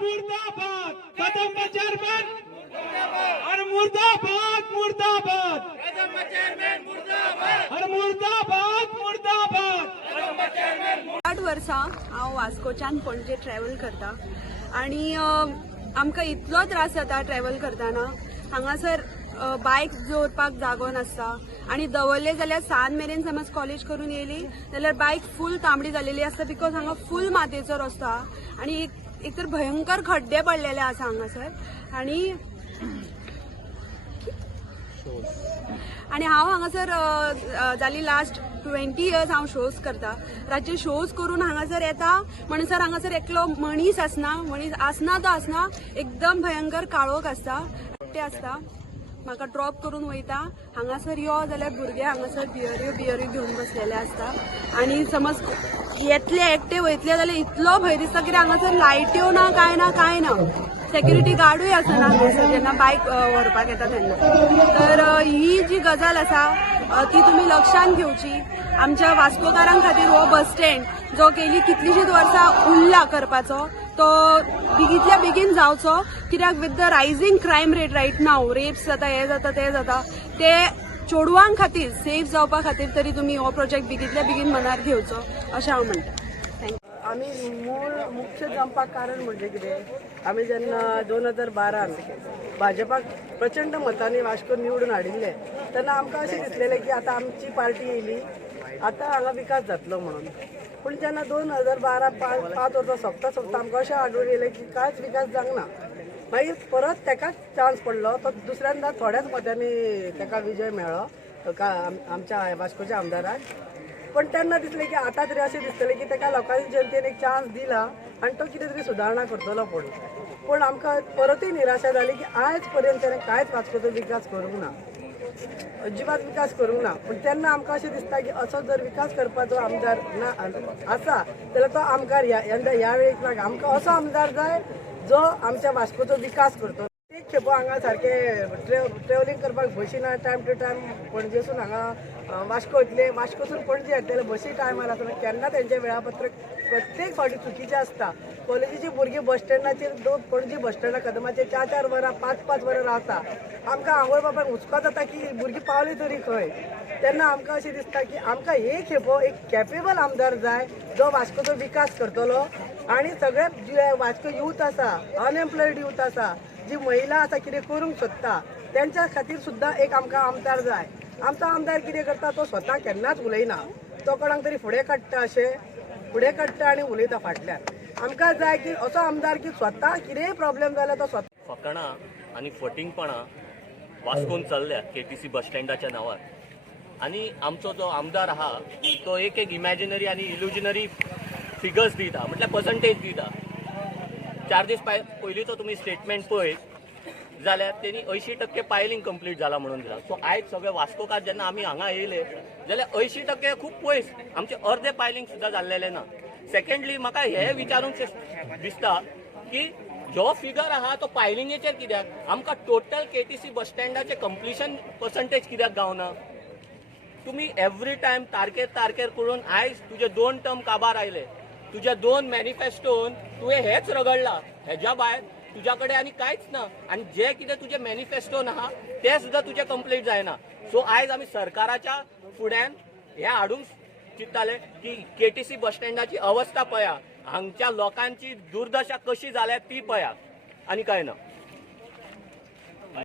मुर्दाबाद कदम चेयरमैन और मुर्दाबाद मुर्दाबाद और मुर्दाबाद मुर्दाबाद 8 वर्सां हांव वास्कोच्यान पणजे ट्रॅव्हल करता आणि आमकां इतलो त्रास जाता ट्रॅव्हल करतना हांगासर बायक दवरपाक जागो नासता आणि दवरले जाल्यार सान मेरेन समज कॉलेज करून येयली जाल्यार बायक फूल तांबडी जालेली आसता बिकॉज हांगा फूल मातयेचो रस्तो आहा आणि एक तर भयंकर खड्डे पडलेले आसा हांगासर आणि हांव हांगासर जाली लास्ट 20 इयर्स हांव शोज करता रातचे शोज करून हांगासर येता म्हणसर हांगासर एकलो मनीस आसना तो आसना एकदम भयंकर काळोख आसता ते आसता म्हाका ड्रॉप करून वयता हांगासर यो जाल्यार भुरगे हांगासर बियऱ्यो घेवन बसलेले आसता आणि समज येतले एकटे वयतले जाल्यार इतलो भंय दिसता कित्याक हांगासर लायट्यो ना कांय ना सेक्युरिटी गार्डूय आसना हांगासर जेन्ना बायक व्हरपाक येता तेन्ना तर ही जी गजाल आसा ती तुमी लक्षांत घेवची आमच्या वास्कोकारां खातीर हो बस स्टँड जो गेली कितलीशींच वर्सां उरला करपाचो तो बेगींतल्या बेगीन जावचो कित्याक with the rising crime rate right now rapes जाता हे जाता ते चेडवांक खातीर सेफ जावपा खातीर तरी तुमी हो प्रोजेक्ट बेगींतल्या बेगीन मनार घेवचो अशें हांव म्हणटा. आमी मुख्य जमपाक कारण म्हणजे कितें आमी जेन्ना 2012 भाजपाक प्रचंड मतांनी वास्को निवडून हाडिल्ले तेन्ना आमकां अशें दिसलेलें की आतां आमची पार्टी येयली आतां हांगा विकास जातलो म्हणून पूण जेन्ना 2012 5 वर्सां सोंपता आमकां अशें आढळून येयलें की कांयच विकास जावना मागीर परत तेकाच चान्स पडलो तो दुसऱ्यांदा थोड्याच मतांनी तेका विजय मेळ्ळो आमच्या वास्कोच्या आमदाराक पण तेन्ना दिसलें की आतां तरी अशें दिसतलें की तेका लोकांनी जनतेन एक चान्स दिला आनी तो कितें तरी सुदारणा करतलो पूण आमकां परतूय निराशा जाली की आयज पर्यंत तेणें कांयच वास्कोचो विकास करूंक ना अजिबात विकास करूंक ना पूण तेन्ना आमकां अशें दिसता की असो जर विकास करपाचो आमदार ना आसा जाल्यार तो आमकां ह्या वेळेक नाका आमकां असो आमदार जाय जो आमच्या वास्कोचो विकास करतो. एक खेपो हांगा सारके ट्रॅव्हलिंग करपाक बशी ना टायम टू टायम पणजेसून हांगा वास्को वयतले वास्कोसून पणजे येतले बसी टायमार आसना केन्ना तेंचें वेळापत्रक प्रत्येक फावटी चुकीचें आसता. कॉलेजीची भुरगीं बस स्टँडाचेर पणजी बस स्टँडा कदमाचेर 4 वरां 5 वरां रावता आमकां आवय बापायक हुस्को जाता की भुरगीं पावली तरी खंय तेन्ना आमकां अशें दिसता की आमकां एक खेपो एक कॅपेबल आमदार जाय जो वास्कोचो विकास करतलो आनी सगळे जे वास्को यूथ आसा अनएम्प्लॉयड यूथ आसा जी महिला आसा कितें करूंक सोदता तेंच्या खातीर सुद्दां एक आमकां आमदार जाय. आमचो आमदार कितें करता तो स्वता केन्नाच उलयना तो कोणाक तरी फुडें काडटा आनी उलयता फाटल्यान. आमकां जाय की असो आमदार की स्वता कितेंय प्रॉब्लेम जाल्यार तो स्वता फकाणां आनी फटींगपणां वास्कोन चल्ल्या KTC बस स्टँडाच्या नांवार आनी आमचो जो आमदार आहा तो एक इमॅजिनरी आनी इल्युजनरी फिगर्स दिता म्हटल्यार पर्संटेज दिता. 4 दीस पयलींचो तुमी स्टेटमेंट पळयत जाल्यार तेणी 80% पायलिंग कंप्लीट जाला म्हणून दिला. सो आयज सगळे वास्कोकार जेन्ना आमी हांगा येयले जाल्यार 80% खूब पयस आमचे अर्धे पायलिंग सुद्दां जाल्लेले ना. सेकंडली म्हाका हे विचारूंक दिसता की जो फिगर आहा तो पायलिंगेचेर कित्याक आमकां टोटल KTC बस स्टँडाचे कंप्लिशन पर्संटेज कित्याक गावना. तुम्ही एवरी टायम तारखेर करून आयज तुजे 2 टर्म काबार आयले तुज्या 2 मॅनिफेस्टोन तुवें हेच रगडला हेज्या भायर तुज्या कडेन आनी कांयच ना आनी जे कितें तुजें मॅनिफेस्टोन आहा ते सुद्दां तुजें कंप्लीट जायना. सो आयज आमी सरकाराच्या फुड्यान हें हाडूंक चिंत्ताले की KTC बस स्टँडाची अवस्था पळया हांगच्या लोकांची दुर्दशा कशी जाल्या ती पळया आनी कांय ना.